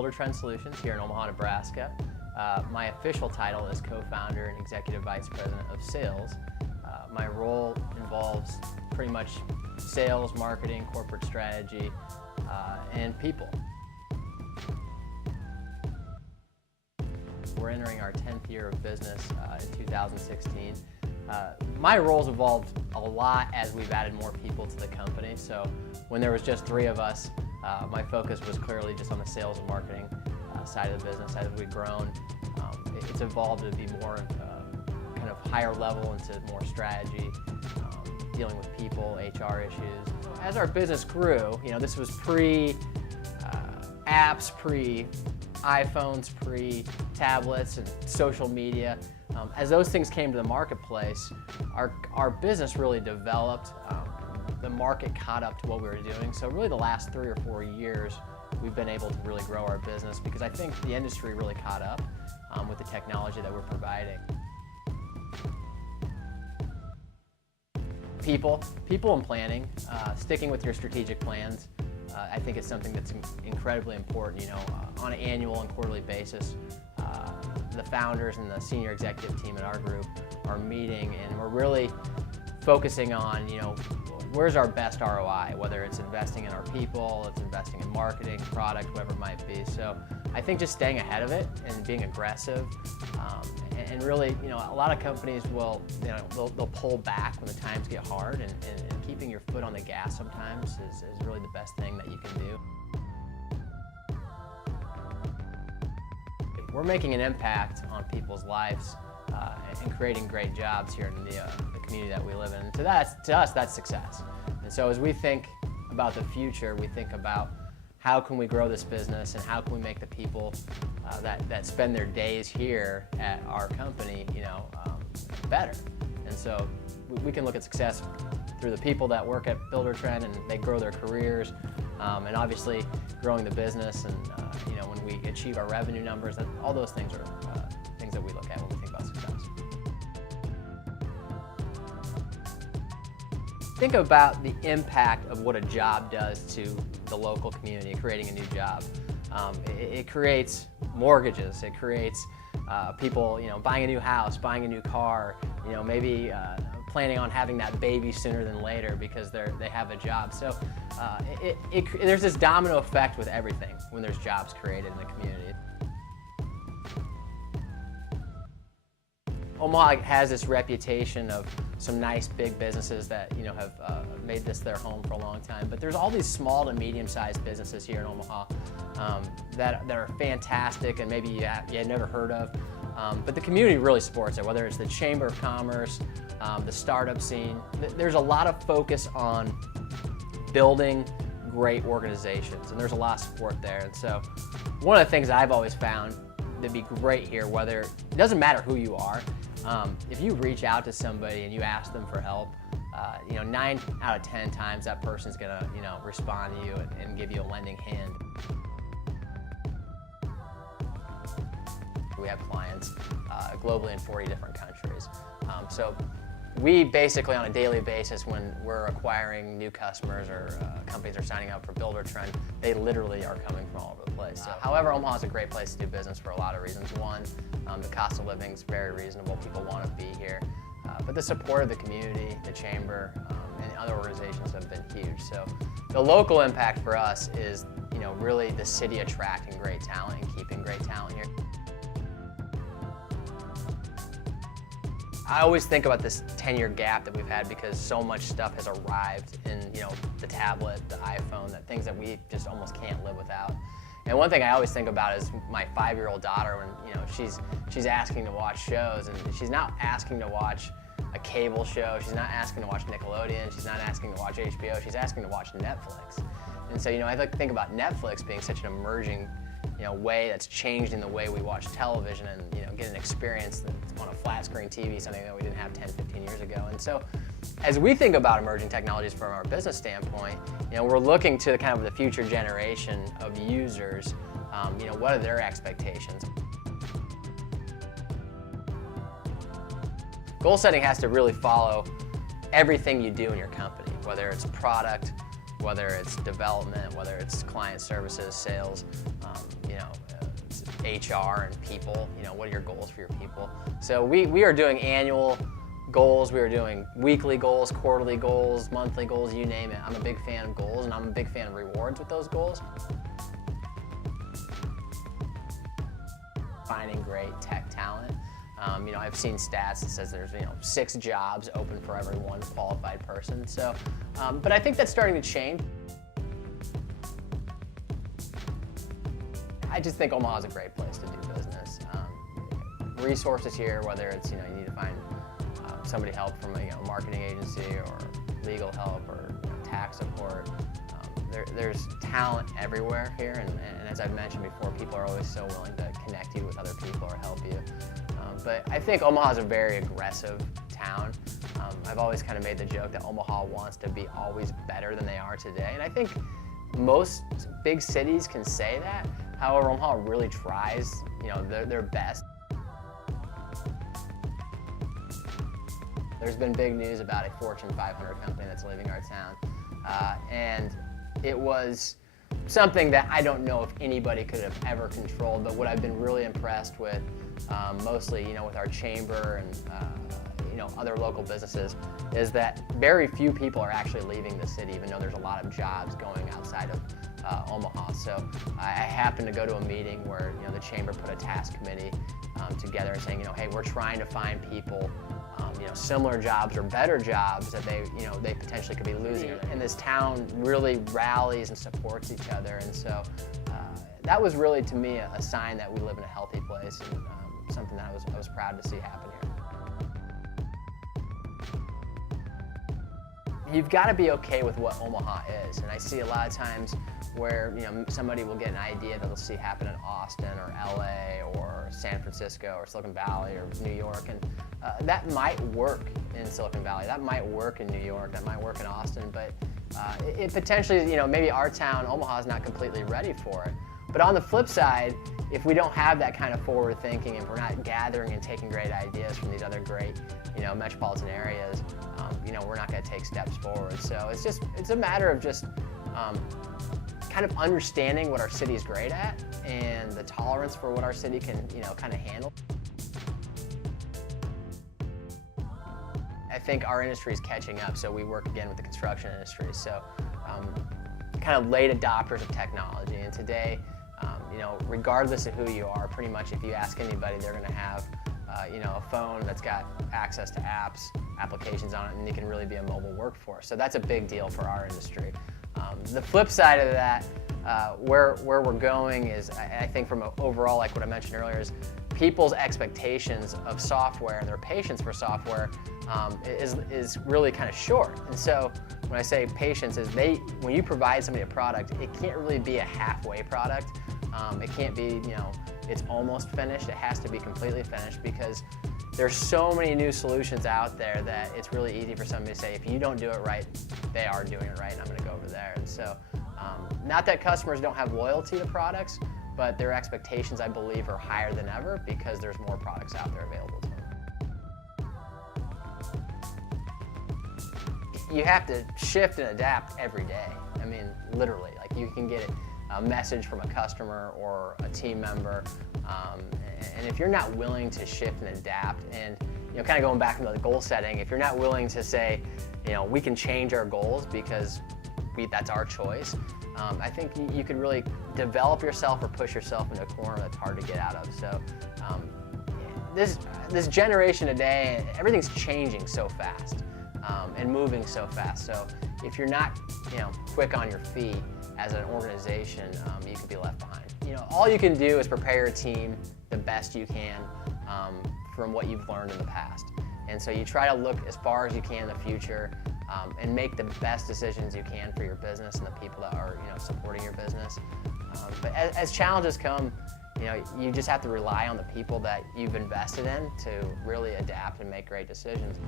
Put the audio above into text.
BuilderTREND Solutions here in Omaha, Nebraska. My official title is co-founder and executive vice president of sales. My role involves pretty much sales, marketing, corporate strategy, and people. We're entering our 10th year of business in 2016. My roles evolved a lot as we've added more people to the company. So when there was just 3 of us, my focus was clearly just on the sales and marketing side of the business. As we've grown, it's evolved to be more kind of higher level into more strategy, dealing with people, HR issues. As our business grew, this was pre-apps, pre-iPhones, pre-tablets, and social media. As those things came to the marketplace, our business really developed. The market caught up to what we were doing. So really the last 3 or 4 years, we've been able to really grow our business because I think the industry really caught up with the technology that we're providing. People and planning, sticking with your strategic plans, I think is something that's incredibly important. On an annual and quarterly basis, the founders and the senior executive team in our group are meeting, and we're really focusing on, where's our best ROI, whether it's investing in our people, it's investing in marketing, product, whatever it might be. So I think just staying ahead of it and being aggressive, and really, a lot of companies will, they'll pull back when the times get hard, and keeping your foot on the gas sometimes is really the best thing that you can do. We're making an impact on people's lives and creating great jobs here in the community that we live in. To us, that's success. And so as we think about the future, we think about how can we grow this business and how can we make the people that spend their days here at our company, better. And so we can look at success through the people that work at BuilderTREND and they grow their careers, and obviously growing the business, and when we achieve our revenue numbers, all those things are things that we look at when we think about success. Think about the impact of what a job does to the local community, creating a new job. It creates mortgages, it creates people buying a new house, buying a new car, maybe planning on having that baby sooner than later because they have a job. So there's this domino effect with everything when there's jobs created in the community. Omaha has this reputation of some nice big businesses that have made this their home for a long time, but there's all these small to medium-sized businesses here in Omaha that are fantastic and maybe you had never heard of, but the community really supports it, whether it's the Chamber of Commerce, the startup scene. There's a lot of focus on building great organizations, and there's a lot of support there. And so one of the things I've always found to be great here, whether it doesn't matter who you are, if you reach out to somebody and you ask them for help, 9 out of 10 times that person's gonna respond to you and give you a lending hand. We have clients globally in 40 different countries. So we basically, on a daily basis, when we're acquiring new customers or companies are signing up for BuilderTREND, they literally are coming from all over the place. However, Omaha is a great place to do business for a lot of reasons. One, the cost of living is very reasonable. People want to be here. But the support of the community, the chamber, and other organizations have been huge. So the local impact for us is, really the city attracting great talent and keeping great talent here. I always think about this 10-year gap that we've had because so much stuff has arrived in, the tablet, the iPhone, things that we just almost can't live without. And one thing I always think about is my 5-year-old daughter when, she's asking to watch shows, and she's not asking to watch a cable show, she's not asking to watch Nickelodeon, she's not asking to watch HBO, she's asking to watch Netflix. And so, I like to think about Netflix being such an emerging way that's changed in the way we watch television and get an experience on a flat screen TV, something that we didn't have 10, 15 years ago. And so as we think about emerging technologies from our business standpoint, we're looking to kind of the future generation of users, what are their expectations? Goal setting has to really follow everything you do in your company, whether it's product, whether it's development, whether it's client services, sales. HR and people. What are your goals for your people? So we are doing annual goals, we are doing weekly goals, quarterly goals, monthly goals, you name it. I'm a big fan of goals, and I'm a big fan of rewards with those goals. Finding great tech talent. I've seen stats that says there's 6 jobs open for every 1 qualified person. So, but I think that's starting to change. I just think Omaha is a great place to do business. Resources here, whether it's you need to find somebody help from a marketing agency or legal help or tax support. There's talent everywhere here, and as I've mentioned before, people are always so willing to connect you with other people or help you. But I think Omaha is a very aggressive town. I've always kind of made the joke that Omaha wants to be always better than they are today, and I think most big cities can say that. However, Omaha really tries, their best. There's been big news about a Fortune 500 company that's leaving our town, and it was something that I don't know if anybody could have ever controlled, but what I've been really impressed with, mostly, with our chamber and, other local businesses, is that very few people are actually leaving the city, even though there's a lot of jobs going outside of Omaha. So I happened to go to a meeting where, the chamber put a task committee together and saying, hey, we're trying to find people similar jobs or better jobs that they potentially could be losing. And this town really rallies and supports each other, and so that was really, to me, a sign that we live in a healthy place, and something that I was proud to see happen here. You've got to be okay with what Omaha is, and I see a lot of times where somebody will get an idea that they'll see happen in Austin or LA or San Francisco or Silicon Valley or New York, and that might work in Silicon Valley, that might work in New York, that might work in Austin, but it potentially, maybe our town, Omaha, is not completely ready for it. But on the flip side, if we don't have that kind of forward thinking, and we're not gathering and taking great ideas from these other great, metropolitan areas, we're not going to take steps forward. So it's a matter of just kind of understanding what our city is great at and the tolerance for what our city can, kind of handle. I think our industry is catching up, so we work again with the construction industry. So kind of late adopters of technology, and today, regardless of who you are, pretty much if you ask anybody, they're going to have a phone that's got access to apps, applications on it, and you can really be a mobile workforce. So that's a big deal for our industry. The flip side of that, where we're going is, I think from overall, like what I mentioned earlier, is people's expectations of software and their patience for software is really kind of short. And so when I say patience, is when you provide somebody a product, it can't really be a halfway product. It can't be, it's almost finished. It has to be completely finished, because there's so many new solutions out there that it's really easy for somebody to say, if you don't do it right, they are doing it right, and I'm going to go over there. And so, not that customers don't have loyalty to products, but their expectations, I believe, are higher than ever because there's more products out there available to them. You have to shift and adapt every day. I mean, literally, like you can get a message from a customer or a team member, and if you're not willing to shift and adapt, and kind of going back to the goal setting, if you're not willing to say, we can change our goals because that's our choice, I think you could really develop yourself or push yourself into a corner that's hard to get out of. So this generation today, everything's changing so fast and moving so fast. So if you're not quick on your feet as an organization, you could be left behind. All you can do is prepare your team the best you can from what you've learned in the past. And so you try to look as far as you can in the future and make the best decisions you can for your business and the people that are supporting your business. But as challenges come, you just have to rely on the people that you've invested in to really adapt and make great decisions.